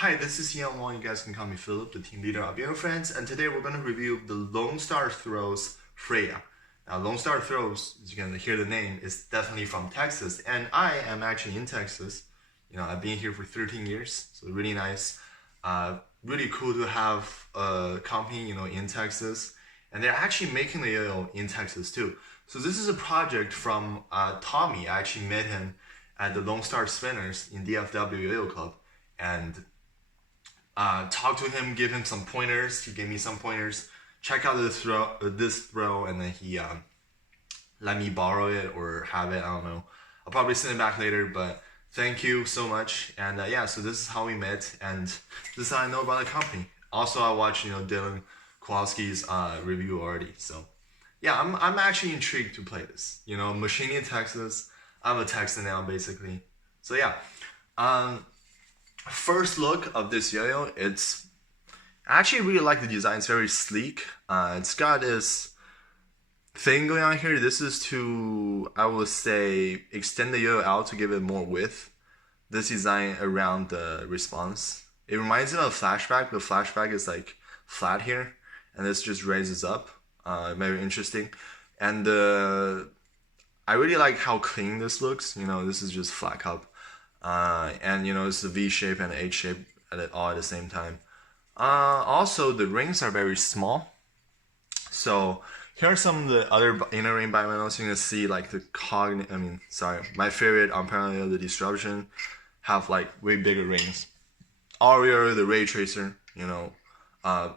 Hi, this is Yan Wang. You guys can call me Philip, the team leader of yoyofriends, and today we're going to review the Lone Star Throws Freya. Now, Lone Star Throws, as you can hear the name, is definitely from Texas, and I am actually in Texas. I've been here for 13 years, so really nice. Really cool to have a company, in Texas, and they're actually making the yo-yo in Texas too. So this is a project from Tommy. I actually met him at the Lone Star Spinners in DFW Yo-Yo Club, and talk to him, give him some pointers. He gave me some pointers. Check out this throw, and then he let me borrow it or have it. I don't know. I'll probably send it back later, but thank you so much. And yeah, so this is how we met, and this is how I know about the company. Also, I watched Dylan Kowalski's review already, so yeah, I'm actually intrigued to play this. Machining in Texas. I'm a Texan now, basically. So yeah. First look of this yo-yo, I actually really like the design. It's very sleek. It's got this thing going on here. This is to, I would say, extend the yo-yo out to give it more width. This design around the response. It reminds me of flashback, but flashback is like flat here, and this just raises up. Very interesting. And I really like how clean this looks. This is just flat cup. And it's a V shape and an H shape all at the same time. Also, the rings are very small. So here are some of the other inner ring bimetals. You can see like my favorite Unparalleled, the Disruption, have like way bigger rings. Aria, the Ray Tracer, a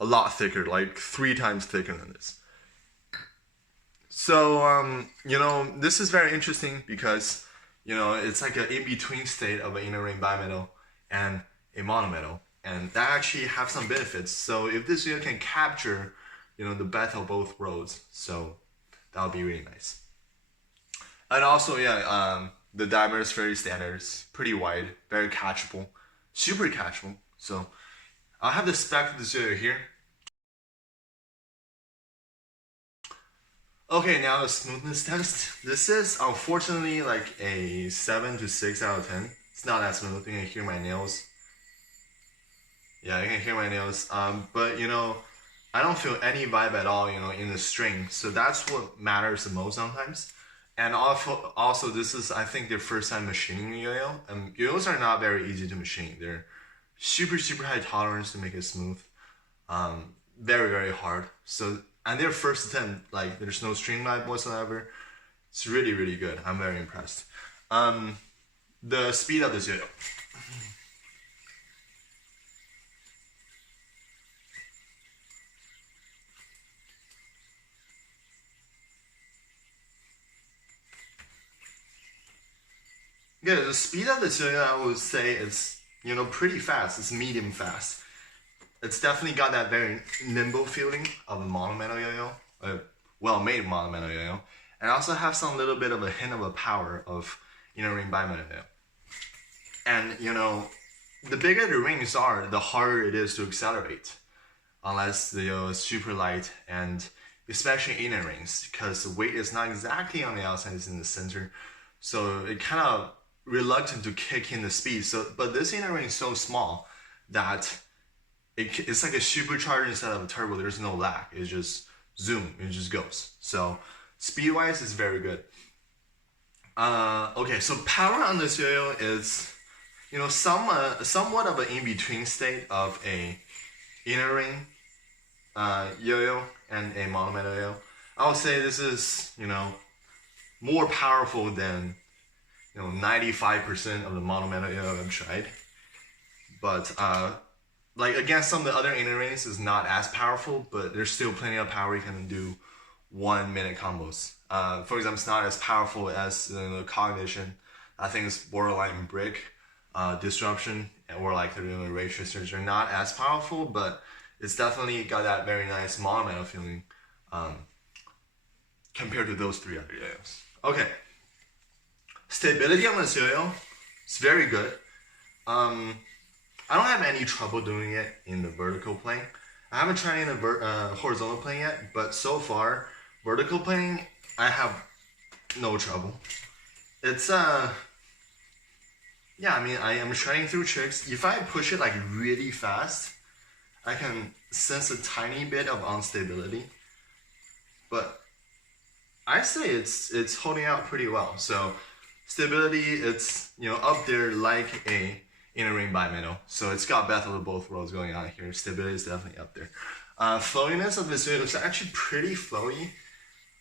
lot thicker, like 3 times thicker than this. So this is very interesting because it's like an in-between state of an inner ring bimetal and a monometal, and that actually have some benefits. So if this yo can capture, the best of both worlds, so that would be really nice. And also, yeah, the diameter is very standard. It's pretty wide, very catchable, super catchable. So I'll have the spec of this yo here. Okay, now the smoothness test. This is unfortunately like a 7 to 6 out of 10. It's not that smooth. You can hear my nails. Yeah, you can hear my nails. But I don't feel any vibe at all, in the string. So that's what matters the most sometimes. And also this is, I think, their first time machining a yo-yo. And yo-yos are not very easy to machine. They're super, super high tolerance to make it smooth. Very, very hard. So, and their first attempt, like there's no string vibe whatsoever. It's really, really good. I'm very impressed. The speed of this yo-yo. Yeah, the speed of this yo-yo, I would say it's pretty fast. It's medium fast. It's definitely got that very nimble feeling of a monumental yo-yo, a well-made monumental yo-yo, and also have some little bit of a hint of a power of ring bimetal yo-yo. And the bigger the rings are, the harder it is to accelerate, unless the yo is super light, and especially inner rings, because the weight is not exactly on the outside; it's in the center, so it kind of reluctant to kick in the speed. So, but this inner ring is so small that it's like a supercharger instead of a turbo. There's no lag. It's just zoom. It just goes. So speed wise, it's very good. Okay, so power on this yo-yo is, somewhat of an in-between state of a inner ring yo-yo and a monumental yo-yo. I would say this is, more powerful than 95% of the monumental yo-yo I've tried. But like against some of the other inner rings is not as powerful, but there's still plenty of power you can do 1-minute combos. For example, it's not as powerful as the Cognition. I think it's borderline brick. Disruption or like the Ray Tracers are not as powerful, but it's definitely got that very nice monumental feeling compared to those 3 other yo-yos. Okay. Stability on this yo-yo is very good. I don't have any trouble doing it in the vertical plane. I haven't tried in the horizontal plane yet, but so far, vertical plane, I have no trouble. It's yeah, I mean, I am shredding through tricks. If I push it like really fast, I can sense a tiny bit of instability, but I say it's holding out pretty well. So stability, it's up there like a inner ring bimetal. So it's got best of both worlds going on here. Stability is definitely up there. Flowiness of this video is actually pretty flowy.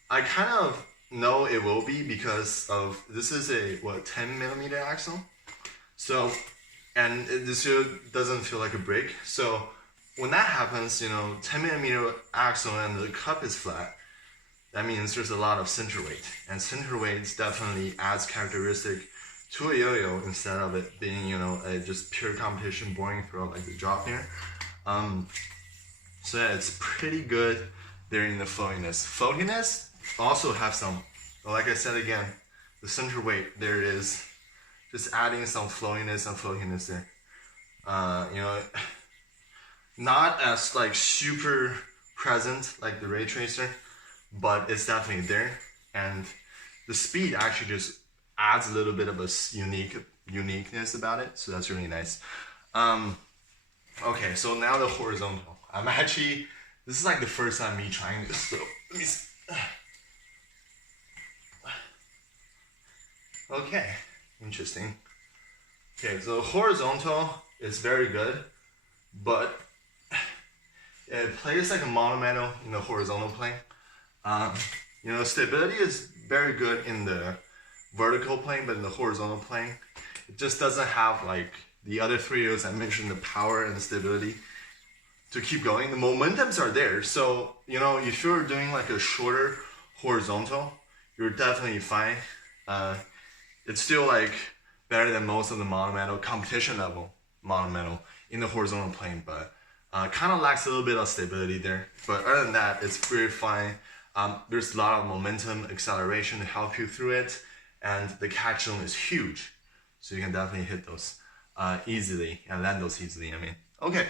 I kind of know it will be because of this is a 10mm axle. So and this doesn't feel like a brick. So when that happens, 10mm axle and the cup is flat, that means there's a lot of center weight. And center weight definitely adds characteristic to a yo-yo instead of it being, a just pure competition boring throw like the drop here. So yeah, it's pretty good there in the floatiness. Floatiness also have some, like I said again, the center weight, there it is. Just adding some floatiness and floatiness there. Not as like super present like the ray tracer, but it's definitely there. And the speed actually just adds a little bit of a uniqueness about it. So that's really nice. Okay, so now the horizontal. This is like the first time me trying this, so let me see. Okay, interesting. Okay, so horizontal is very good, but it plays like a monometal in the horizontal plane. Stability is very good in the vertical plane, but in the horizontal plane, it just doesn't have like the other three O's I mentioned, the power and the stability to keep going. The momentums are there. So, if you're doing like a shorter horizontal, you're definitely fine. It's still like better than most of the monometal competition level monometal in the horizontal plane, but kind of lacks a little bit of stability there. But other than that, it's very fine. There's a lot of momentum acceleration to help you through it, and the catch zone is huge, so you can definitely hit those easily and land those easily. Okay.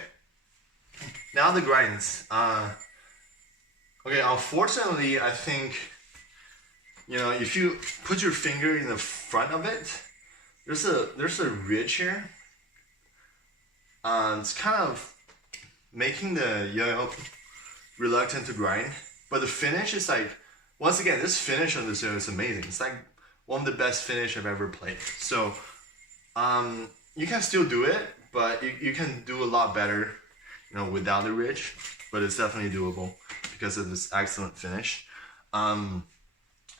Now the grinds. Okay, unfortunately, I think if you put your finger in the front of it, there's a ridge here. It's kind of making the yo-yo reluctant to grind, but the finish is like, once again, this finish on this yo-yo is amazing. It's like one of the best finish I've ever played. So you can still do it, but you can do a lot better, without the ridge, but it's definitely doable because of this excellent finish.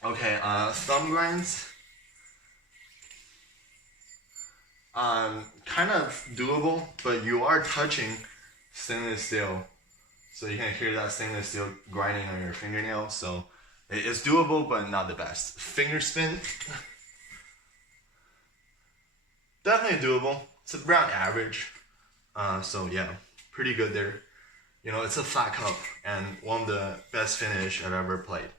Okay, thumb grinds. Kind of doable, but you are touching stainless steel, so you can hear that stainless steel grinding on your fingernail. So it's doable, but not the best. Finger spin, definitely doable. It's around average. So yeah, pretty good there. It's a flat cup and one of the best finish I've ever played.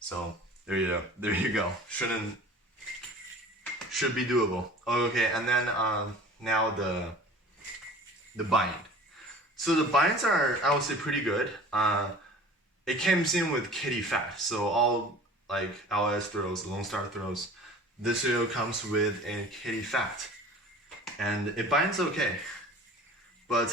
So there you go. There you go. Should be doable. Okay, and then now the bind. So the binds are, I would say, pretty good. It comes in with kitty fat. So all like LS throws, Lone Star throws, this video comes with a kitty fat, and it binds okay. But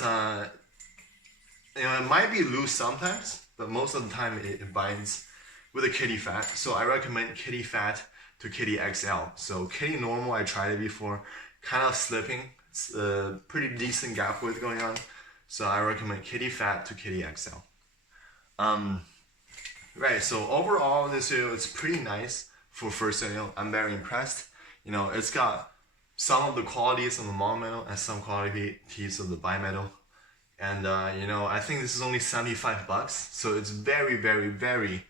it might be loose sometimes, but most of the time it binds with a kitty fat. So I recommend kitty fat to kitty XL. So kitty normal, I tried it before, kind of slipping. It's a pretty decent gap width going on. So I recommend kitty fat to kitty XL. Right, so overall this video is pretty nice for first video. I'm very impressed. It's got some of the qualities of the monometal and some qualities of the bimetal. And I think this is only $75, so it's very, very, very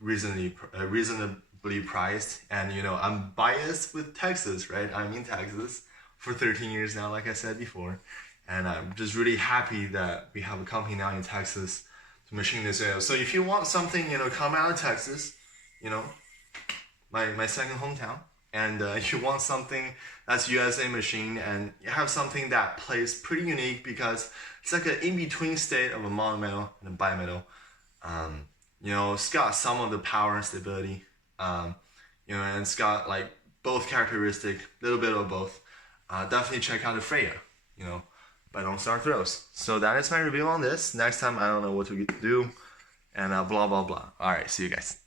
reasonably priced. And I'm biased with Texas, right? I'm in Texas for 13 years now, like I said before, and I'm just really happy that we have a company now in Texas to machine this video. So if you want something, come out of Texas, my second hometown, and you want something that's USA machine, and you have something that plays pretty unique because it's like an in-between state of a monometal and a bimetal. It's got some of the power and stability, and it's got like both characteristic, little bit of both. definitely check out the Freya, by Lone Star Throws. So that is my review on this. Next time, I don't know what to do, and blah, blah, blah. All right, see you guys.